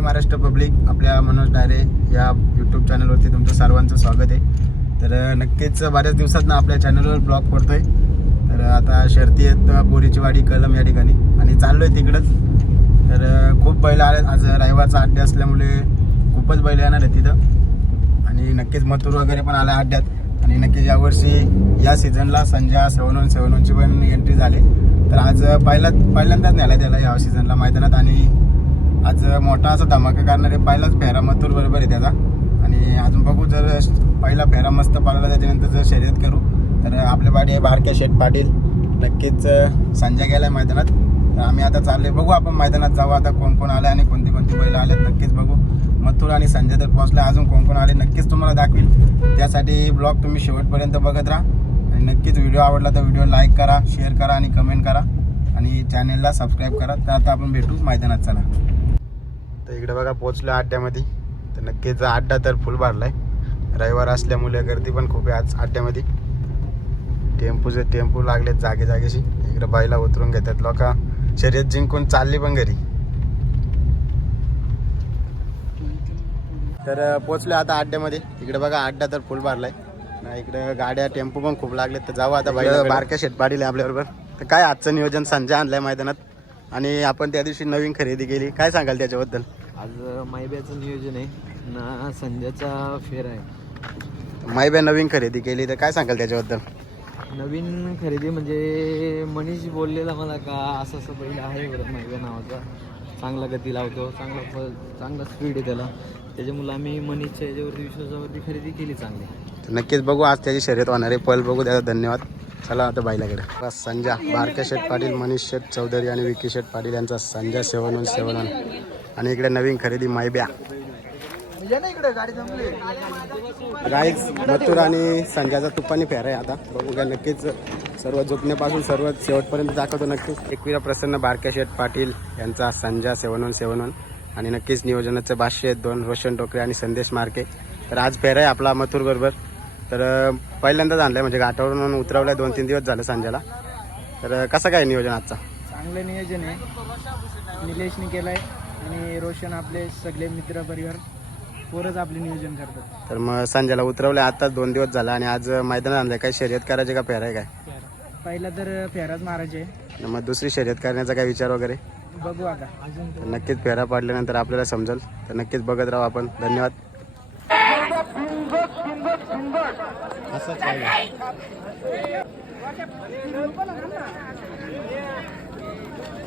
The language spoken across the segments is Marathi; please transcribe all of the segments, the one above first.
महाराष्ट्र पब्लिक. आपल्या मनोज डायरे या यूट्यूब चॅनलवरती तुमचं सर्वांचं स्वागत आहे. तर नक्कीच बऱ्याच दिवसात ना आपल्या चॅनलवर ब्लॉग आहे तर आता शर्ती आहेत बोरीची वाडी कलम या ठिकाणी. आणि चाललो आहे तिकडंच. तर खूप बैल आले आज रविवारचा अड्डे असल्यामुळे खूपच बैल येणार आहे तिथं. आणि नक्कीच मथुर वगैरे पण आला अड्ड्यात. आणि नक्कीच यावर्षी या सीझनला संजय सेवन वन सेवन वनची पण एंट्री झाली. तर आज पहिला पहिल्यांदाच नेला त्याला या सीझनला मैदानात. आणि आज मोठा असा धमाका करणारे पहिलाच फेरा मथूर बरोबर आहे त्याचा. आणि अजून बघू जर पहिला फेरा मस्त पडला त्याच्यानंतर जर शर्यत करू तर आपल्या पाठी आहे बारक्या शेठ पाटील. नक्कीच अं, संजय गेलाय मैदानात. तर आम्ही आता चालले बघू आपण मैदानात जाऊ. आता कोण कोण आले आणि कोणती कोणती बैल आलेत नक्कीच बघू. मथुर आणि संजय तर पोहोचले. अजून कोण कोण आले नक्कीच तुम्हाला दाखवील त्यासाठी ब्लॉग तुम्ही शेवटपर्यंत बघत राहा. आणि नक्कीच व्हिडिओ आवडला तर व्हिडिओ लाईक करा शेअर करा आणि कमेंट करा. आणि चॅनेलला सबस्क्राईब करा. तर आता आपण भेटू मैदानात चला. तर इकडे बघा पोहोचलो अड्ड्यामध्ये तर नक्कीच अड्डा तर फुल भरलाय. रविवार असल्यामुळे गर्दी पण खूप आहे आज अड्ड्यामध्ये टेम्पूचे टेम्पू लागलेत जागे जागेशी. इकडे बाईला उतरून घेतात लोक. शर्यत जिंकून चालली पण घरी. तर अ, पोहोचलो आता अड्ड्यामध्ये इकडे बघा अड्डा तर फुल भरलाय. ना इकडे गाड्या टेम्पो पण खूप लागलेत. तर जाऊ आता बाईला बारक्या शेट पाडील आपल्याबरोबर. तर काय आजचं नियोजन? संजय आणलंय मैदानात. आणि आपण त्या दिवशी नवीन खरेदी केली. काय सांगाल त्याच्याबद्दल? आज मायब्याचं नियोजन आहे ना संध्याचा फेर आहे. मायब्या नवीन खरेदी केली तर काय सांगाल त्याच्याबद्दल? नवीन खरेदी म्हणजे मनीष बोललेला मला का असं असं पहिलं आहे बरं मायब्या नावाचा. चांगला गती लावतो चांगला फळ चांगला स्पीड आहे त्याला. त्याच्यामुळे आम्ही मनीषच्या याच्यावरती विश्वासावरती खरेदी केली चांगली. तर नक्कीच बघू आज त्याची शर्यत होणार आहे. पल बघू त्याचा धन्यवाद. चला आता बाईलाकडे बस संजा बारके शेठ पाटील मनीष शेठ चौधरी आणि विकी शेठ पाटील यांचा Sanjay seven one seven one आणि इकडे नवीन खरेदी मायब्या. गाईच मथुर आणि संजयचा तुपानी फेर आहे आता. बघू काय नक्कीच सर्व झोपण्यापासून सर्व शेवटपर्यंत दाखवतो नक्कीच एकविरा प्रसन्न बारके शेठ पाटील यांचा Sanjay seven one seven one आणि नक्कीच नियोजनाचे भाष्य आहेत दोन रोशन टोकरे आणि संदेश मार्के. तर आज फेर आहे आपला मथुर बरोबर. तर पहिल्यांदाच आणलाय म्हणजे घाटावरून उतरवलाय दोन तीन दिवस झालं संजयला तर कसं काय नियोजन आजचा? चांगलं नियोजन आहे. निलेशने केलंय. आणि रोशन आपले सगळे मित्र परिवार पोरच आपले नियोजन करतात. तर मग संजयला उतरवलंय. आता दोन दिवस झाला आणि आज मैदानात आणलंय काय शर्यत करायची का फेर आहे काय? पहिला तर फेराच मारायचे. आणि मग दुसरी शर्यत करण्याचा काय विचार वगैरे? बघू आता. अजून तर नक्कीच फेरा पाडल्यानंतर आपल्याला समजेल. तर नक्कीच बघत राहू आपण. धन्यवाद. असंच.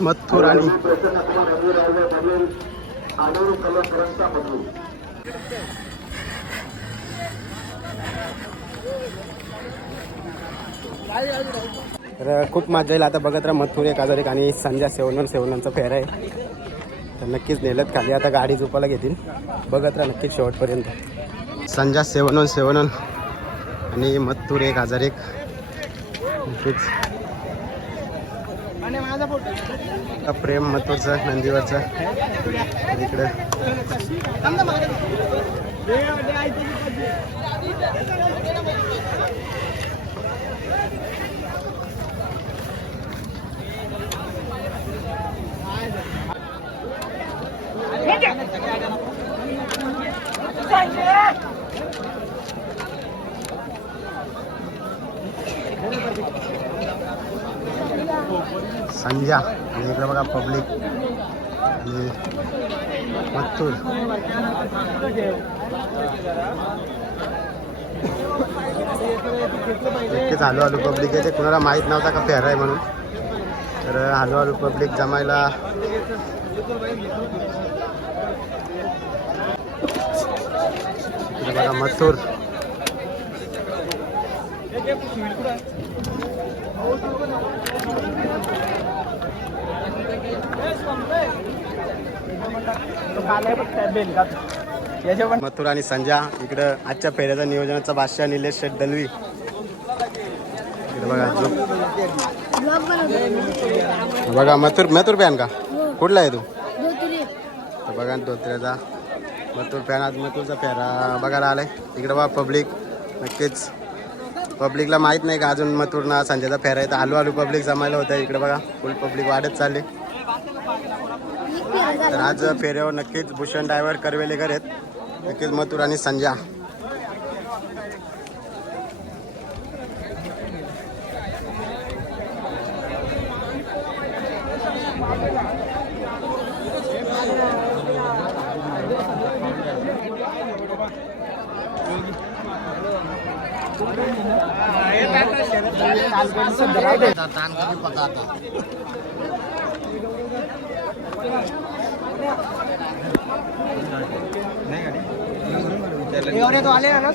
मथुर आणि तर खूप मजा येईल. आता बघत राहा मथुर एक एक आणि संजय सेवन सेवनांचा फेर आहे. तर नक्कीच नेलत खाली. आता गाडी झोपायला घेतील. बघत राहा नक्कीच शेवटपर्यंत. संजा सेवन वन सेवन वन आणि मत्तूर एक हजार एक. नक्कीच. प्रेम मथुरचं नंदीवरचं. तर इकडं. संजा आणि इकडं बघा पब्लिक आणि मत्तूर. नक्कीच हलू हलू पब्लिक आहे ते कुणाला माहीत नव्हता का फेर आहे म्हणून. तर हळूहळू पब्लिक जमायला बघा मथुर. मथुर आणि संजा इकडं आजच्या फेऱ्याचा नियोजनाचा बादशाह निलेश शेठ दलवी. बघा बघा मथुर मथुर बॅन का? कुठला आहे तू? तर बघा धोत्र्याचा. मथुर फॅन आज मथुरचा फेरा बघायला आलाय. इकडे बघा पब्लिक नक्कीच. पब्लिकला माहीत नाही का अजून मथुरना संजयचा फेरा आहे. तर आलू आलू पब्लिक जमायला होतं इकडे बघा. फुल पब्लिक वाढत चालली. तर आज फेऱ्यावर नक्कीच भूषण ड्रायव्हर करवेलेकर आहेत. नक्कीच मथुर आणि संजा तो आले ना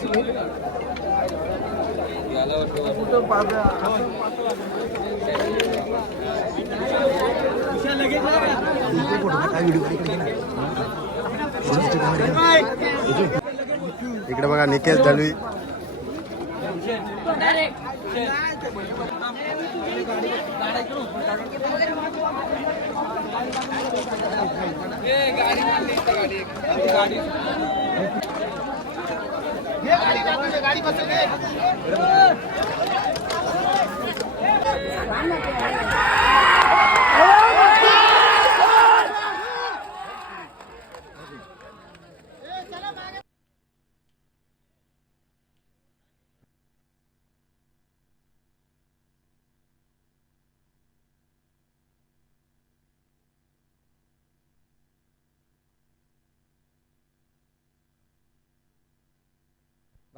इकडे बघा निकेश दलवी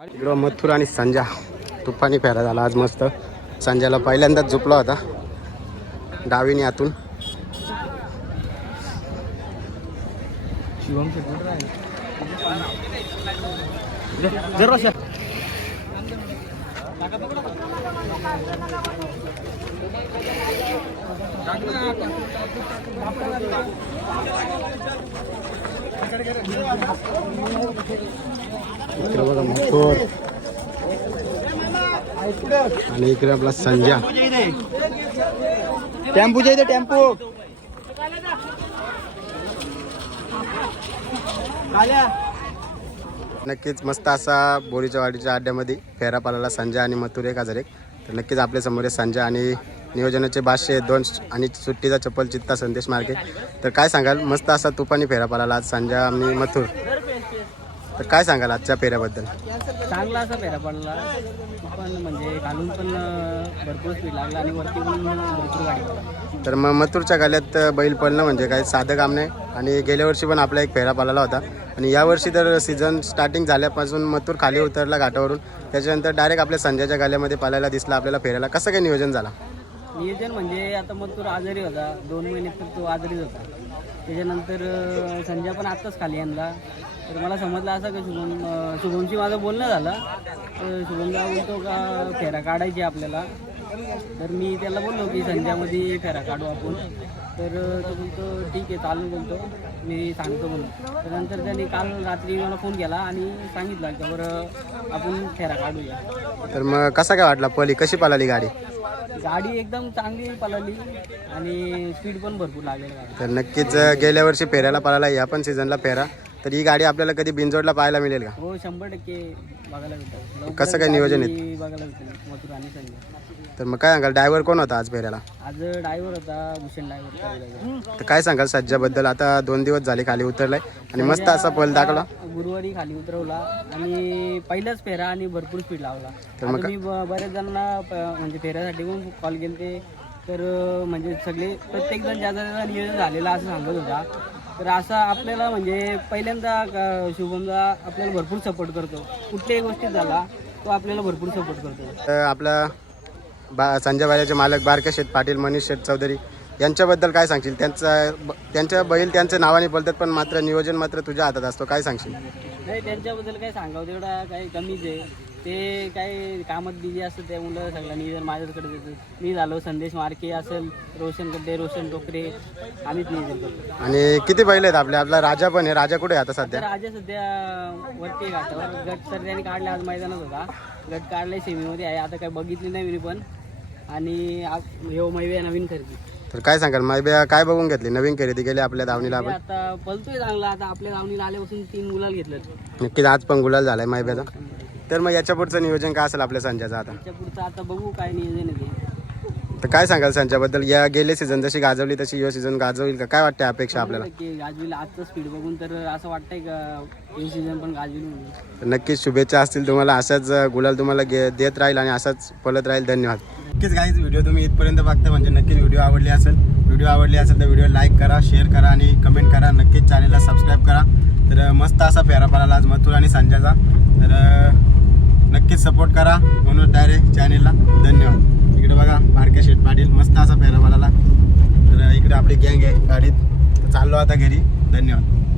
इकडं मथुर आणि संजा. तुफानी फेरा झाला आज मस्त. संजाला पहिल्यांदाच झोपला होता. डावीने आतून. शिवम इकडे बघा आणि इकडे आपला संजा टेम्पूच्या इथे टेम्पो. नक्कीच मस्त असा बोरीच्या वाडीच्या अड्ड्यामध्ये फेरा पालाला संजय आणि मथुर एक हजार एक. तर नक्कीच आपल्यासमोर आहे संजय आणि नियोजनाचे बादशे दोन आणि सुट्टीचा चप्पल चित्ता संदेश मार्गे. तर काय सांगाल? मस्त असा तुपानी फेरा पाला आज संजय आणि मथुर. तर काय सांगाल आजच्या फेऱ्याबद्दल? चांगला असा फेरा पडला. पण म्हणजे घालून पण भरपूर स्पीड लागला आणि वरती पण भरपूर गाडी तर मग मथुरच्या गाल्यात बैल पडणं म्हणजे काही साधं काम नाही. आणि गेल्या वर्षी पण आपला एक फेरा पालाला होता. आणि यावर्षी तर सीझन स्टार्टिंग झाल्यापासून मथुर खाली उतरला घाटावरून. त्याच्यानंतर डायरेक्ट आपल्या संजयच्या गाल्यामध्ये पालायला दिसला आपल्याला फेरायला. कसं काय नियोजन झाला? नियोजन म्हणजे आता मथुर आजारी होता. दोन महिने तर तो आजारीच होता. त्याच्यानंतर संजय पण आत्ताच खाली आणला. तर मला समजलं असं का शुभम शुभमशी माझं बोलणं झालं. शुभमला बोलतो का फेरा काढायची आपल्याला. तर मी त्याला बोललो की संध्यामध्ये फेरा काढू आपण. तर तो बोलतो ठीक आहे चालू बोलतो. मी सांगतो म्हणून. तर नंतर त्याने काल रात्री मला फोन केला आणि सांगितलं की बरं आपण फेरा काढूया. तर मग कसा काय वाटला पली? कशी पालाली गाडी? गाडी एकदम चांगली पळाली आणि स्पीड पण भरपूर लागलेली गाडी तर नक्कीच गेल्या वर्षी फेऱ्याला पालाला या पण सीझनला फेरा. तर ही गाडी आपल्याला कधी बिंजोडला पाहायला मिळेल का? हो शंभर टक्के बघायला कसं काय नियोजन आहे? गाडी बघायला भेटेल. मथुर आणि संजय तर मग काय सांगाल ड्रायव्हर कोण होता आज फेऱ्याला? आज ड्रायव्हर होता भूषण ड्रायव्हर तर काय सांगाल सज्जाबद्दल? आता दोन दिवस झाले खाली उतरलाय आणि मस्त असा पल दाखवला. गुरुवारी खाली उतरवला आणि पहिलाच फेरा आणि भरपूर स्पीड लावला. तर आता मी ब- बऱ्याच जणांना प- म्हणजे फेऱ्यासाठी पण कॉल केले तर अं, म्हणजे सगळे प्रत्येक जण ज्याचा त्याचा नियोजन झालेला असं सांगत होता. तर असं आपल्याला म्हणजे पहिल्यांदा शुभमला आपल्याला भरपूर सपोर्ट करतो. कुठल्याही गोष्टीत झाला तो आपल्याला भरपूर सपोर्ट करतो. तर आपला बा संजय बाल्याचे मालक बारके शेठ पाटील मनीष शेठ चौधरी यांच्याबद्दल काय सांगशील? त्यांचा त्यांच्या बैल त्यांच्या नावाने बोलतात पण मात्र नियोजन मात्र तुझ्या हातात असतो. काय सांगशील? नाही त्यांच्याबद्दल काही सांगावं तेवढा काही कमीच आहे. ते काय कामात बिझी असतं त्या मुलं सगळं नियोजन माझ्याकडे देतात. मी झालो संदेश मार्के असेल रोशन गड्डे रोशन टोकरे आम्हीच नियोजन करतो आणि किती बैल आहेत आपले? आपला राजा पण आहे. राजा कुठे आहे आता तर सध्या राजा सध्या वरती आहे घाटावर. गट तर त्यांनी काढला आज मैदानात होता. गट काढलाय सेमीमध्ये आहे. आता काय बघितली नाही मी पण. आणि आप- मैवे नवीन खरेदी. तर काय सांगाल? माहिती काय बघून घेतली? नवीन खरेदी केली आपल्या दावणीला ते आपण? आता पलतोय चांगला. आता आपल्या गावणीला आल्यापासून तीन मुलाला घेतलं नक्कीच आज पण गुलाल झालाय माहितीचा तर मग याच्या पुढचं नियोजन काय असेल आपल्या संजयचं आता? त्याच्या पुढचं आता बघू काय नियोजन आहे ते. तर काय सांगाल संजयबद्दल? या गेले सीझन जशी गाजवली तशी यो सीझन गाजवईल का? काय वाटते अपेक्षा आपल्याला? की गाजवीला आजचं स्पीड बघून तर असं वाटतंय का हे सीझन पण गाजवील म्हणून. तर नक्कीच शुभेच्छा असतील तुम्हाला अशाच गुलाल तुम्हाला गे- देत राहील आणि असाच पलत राहील. धन्यवाद. नक्कीच काहीच व्हिडिओ तुम्ही इथपर्यंत बघता म्हणजे नक्कीच व्हिडिओ आवडली असेल. व्हिडिओ आवडली असेल तर व्हिडिओ लाईक करा शेअर करा आणि कमेंट करा. नक्कीच चॅनलला सबस्क्राईब करा. तर मस्त असा फेरा पडाला आज मथुर आणि संजयचा. तर नक्कीच सपोर्ट करा. म्हणून डायरेक्ट चॅनेलला धन्यवाद. इकडे बघा मार्के शेट पाटील. मस्त असा पेरावाला तर इकडे आपली गँग आहे गाडीत. चाललो आता घरी. धन्यवाद.